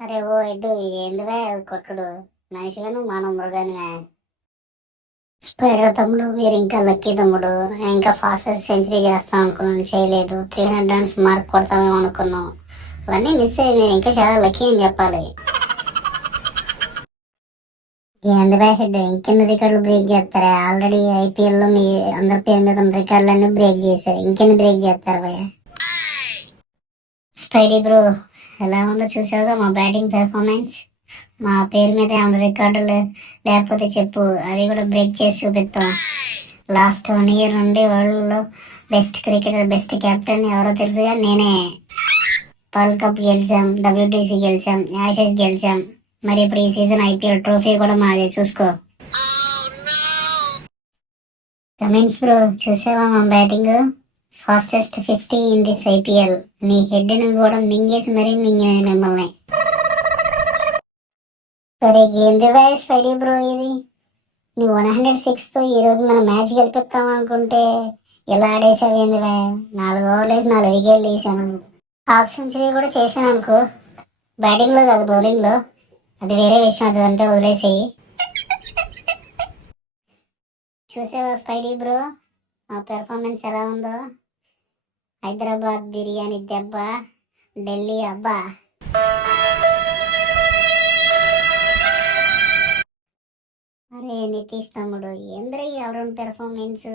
అరే ఓ ఎడ్డు ఎందువే కొట్టుడు మనిషిగాను మనం మృగానివే. స్పైడర్ తమ్ముడు మీరు ఇంకా లక్కీ తమ్ముడు. నేను ఇంకా ఫాస్టెస్ట్ సెంచరీ చేస్తాం అనుకున్నాను, చేయలేదు. 300 రన్స్ మార్క్ కొడతామేమో అనుకున్నాం. అవన్నీ మిస్ అయ్యి మీరు ఇంకా చాలా లక్కీ అని చెప్పాలి. ఎందువే హెడ్ ఇంకెన్ని రికార్డులు బ్రేక్ చేస్తారా? ఆల్రెడీ ఐపీఎల్లో మీ అందరి పేరు మీద ఉన్న రికార్డులన్నీ బ్రేక్ చేశారు, ఇంకెన్ని బ్రేక్ చేస్తారు భయ? స్పైడీ బ్రో ఎలా ఉందో చూసావుగా మా బ్యాటింగ్ పెర్ఫార్మెన్స్. మా పేరు మీద ఏమైనా రికార్డులు లేకపోతే చెప్పు, అవి కూడా బ్రేక్ చేసి చూపిస్తాం. లాస్ట్ 1 ఇయర్ నుండి వరల్డ్లో బెస్ట్ క్రికెటర్, బెస్ట్ కెప్టెన్ ఎవరో తెలుసుగా, నేనే. వరల్డ్ కప్ గెలిచాం, డబ్ల్యూటీసీ గెలిచాం, యాషెస్ గెలిచాం. మరి ఇప్పుడు ఈ సీజన్ ఐపీఎల్ ట్రోఫీ కూడా మాదే, చూసుకో. కమిన్స్ బ్రో చూసావా మా batting? Fastest 50 in this IPL. మీ హెడ్ని కూడా మింగేసి మరీ మింగిన మిమ్మల్ని. సరే ఏంది వాయిస్ స్పైడీ బ్రో ఇది? నీ 106తో ఈరోజు మనం మ్యాచ్ గెలిపిస్తాం అనుకుంటే ఇలా ఆడేసావు ఏందివా? 4 ఓవర్లు వేసి 4 వికెట్లు తీసాను. హాఫ్ సెంచరీ కూడా చేశాను అనుకో, బ్యాటింగ్లో కాదు బౌలింగ్లో. అది వేరే విషయం, అది అంటే వదిలేసేయి. చూసావా స్పైడీ బ్రో మా పెర్ఫార్మెన్స్ ఎలా ఉందో? హైదరాబాద్ బిర్యానీ దెబ్బ, ఢిల్లీ అబ్బా. అరే నితీష్ తమ్ముడు ఏంద్రీ ఆల్రౌండ్ పెర్ఫార్మెన్స్?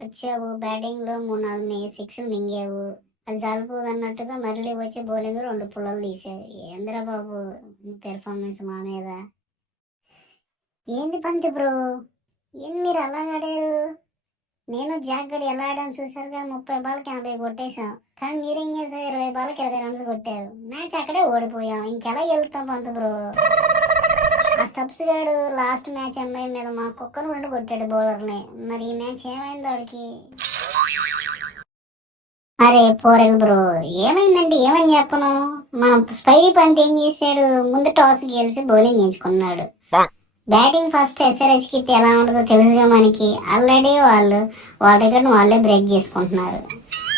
వచ్చావు బ్యాటింగ్లో 3-4 సిక్స్లు మింగావు, అది జాలిపోదు అన్నట్టుగా మళ్ళీ వచ్చి బౌలింగ్ 2 పుల్లలు తీసావు. ఏంద్రా బాబు పెర్ఫార్మెన్స్ మా మీద? ఏంది పంతి బ్రో, ఏంది మీరు అలా ఆడారు? నేను జాగ్గడి ఎలా ఆడాను చూసారుగా. 30 బాల్కి 80 కొట్టేశాం, కానీ మీరేం చేశారు? 20 బాల్కి 20 రన్స్ కొట్టారు. మ్యాచ్ అక్కడే ఓడిపోయాం, ఇంకెలా వెళ్తాం పంతు బ్రో? ఆ స్టబ్స్ గాడు లాస్ట్ మ్యాచ్ ఎంఐ మీద మా కుక్కను 2 కొట్టాడు బౌలర్ని. మరి ఈ మ్యాచ్ ఏమైంది వాడికి? అరే పోరెల్ బ్రో ఏమైందండి, ఏమని చెప్పను. మన స్పైడీ పంత్ ఏం చేశాడు? ముందు టాస్ గెలిచి బౌలింగ్ ఎంచుకున్నాడు. బ్యాటింగ్ ఫస్ట్ ఎస్ఆర్హెచ్ కి ఎలా ఉంటుందో తెలుసుగా మనకి. ఆల్రెడీ వాళ్ళ రికార్డు వాళ్ళే బ్రేక్ చేసుకుంటున్నారు.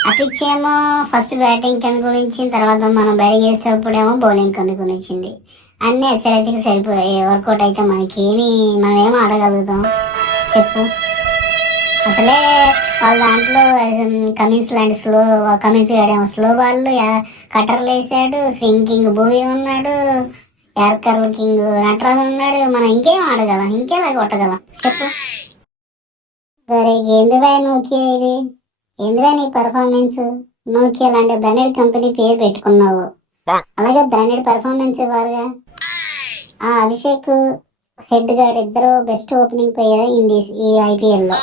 ఆ పిచ్ ఏమో ఫస్ట్ బ్యాటింగ్ కనుగొనించిన తర్వాత మనం బ్యాటింగ్ చేసేటప్పుడేమో బౌలింగ్ కనుగొనిచ్చింది. అన్ని ఎస్ఆర్హెచ్కి సరిపోయి వర్కౌట్ అయితే మనం ఏం ఆడగలుగుతాం చెప్పు? అసలే వాళ్ళ దాంట్లో కమిన్స్ లాంటి కమిన్స్ ఆడేమో స్లో బాల్ కట్టర్లు వేసాడు, స్వింగ్ కింగ్ భూమి ఉన్నాడు, యార్కర్ల కింగ్ నటరాజు ఉన్నాడు. మనం ఇంకేం ఆడగలం, ఇంకేలా కొట్టగలం చెప్పు? సరే ఏందివా నోకియా ఇది? ఏందివా నీ పర్ఫార్మెన్స్? నోకియా లాంటి బ్రాండెడ్ కంపెనీ పేరు పెట్టుకున్నావు, అలాగే బ్రాండెడ్ పర్ఫార్మెన్స్ ఇవ్వాలిగా. ఆ అభిషేక్ హెడ్ గార్డ్ ఇద్దరు బెస్ట్ ఓపెనింగ్ ప్లేయర్ ఈ ఐపీఎల్లో.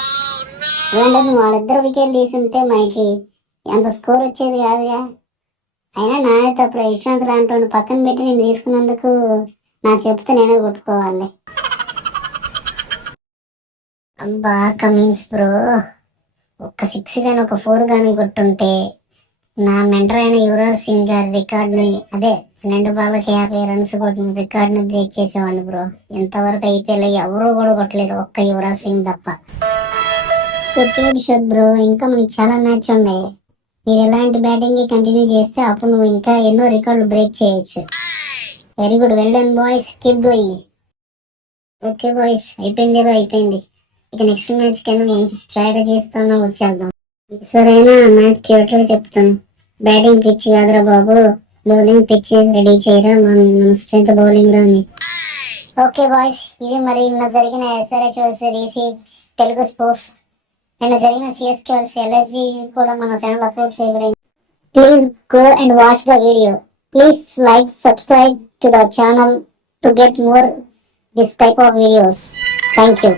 అలాంటి వాళ్ళిద్దరు వికెట్లు తీసుంటే మనకి ఎంత స్కోర్ వచ్చేది కాదుగా. అయినా నానే తప్పుడు యక్షాంత్ లాంటి పక్కన పెట్టి నేను తీసుకున్నందుకు నా చెప్తే నేనే కొట్టుకోవాలి. అబ్బా కమిన్స్ బ్రో, ఒక 6 కానీ ఒక 4 కానీ కొట్టుంటే నా మెంటర్ అయిన యువరాజ్ సింగ్ గారి రికార్డ్ని, అదే 12 బాళ్ళకి 50 రన్స్ కొట్టిన రికార్డ్ని బ్రేక్ చేసేవాడిని బ్రో. ఇంతవరకు ఐపీఎల్ ఎవరూ కూడా కొట్టలేదు, ఒక్క యువరాజ్ సింగ్ తప్ప. సుఖే అభిషేక్ బ్రో, ఇంకా మనకి చాలా మ్యాచ్ ఉన్నాయి. మీరు ఎలాంటి బ్యాటింగ్ కంటిన్యూ చేస్తే అప్పుడు నువ్వు ఇంకా ఎన్నో రికార్డులు బ్రేక్ చేయొచ్చు. Very good, well done boys, keep going. Okay boys, అయిపోయింది. ఇక నెక్స్ట్ మ్యాచ్ కన్నా మంచి స్ట్రాటజీస్తోనే వచ్చేద్దాం. సరేనా? మ్యాచ్ క్యూట్గా చెప్తాను. బ్యాటింగ్ పిచ్ కాదురా బాబు, బౌలింగ్ పిచ్ రెడీ చేయరా మన స్ట్రెంత్ బౌలింగ్ రాని. ఓకే బాయ్స్, ఇది మరి నిన్న జరిగిన SRH versus DC Telugu sport, నిన్న జరిగిన సిఎస్కే వర్సెస్ ఎల్ఎస్జీ కూడా మన ఛానల్ అప్లోడ్ చేయబడింది. Please go and watch the video. Please like, subscribe to the channel to get more this type of videos. Thank you.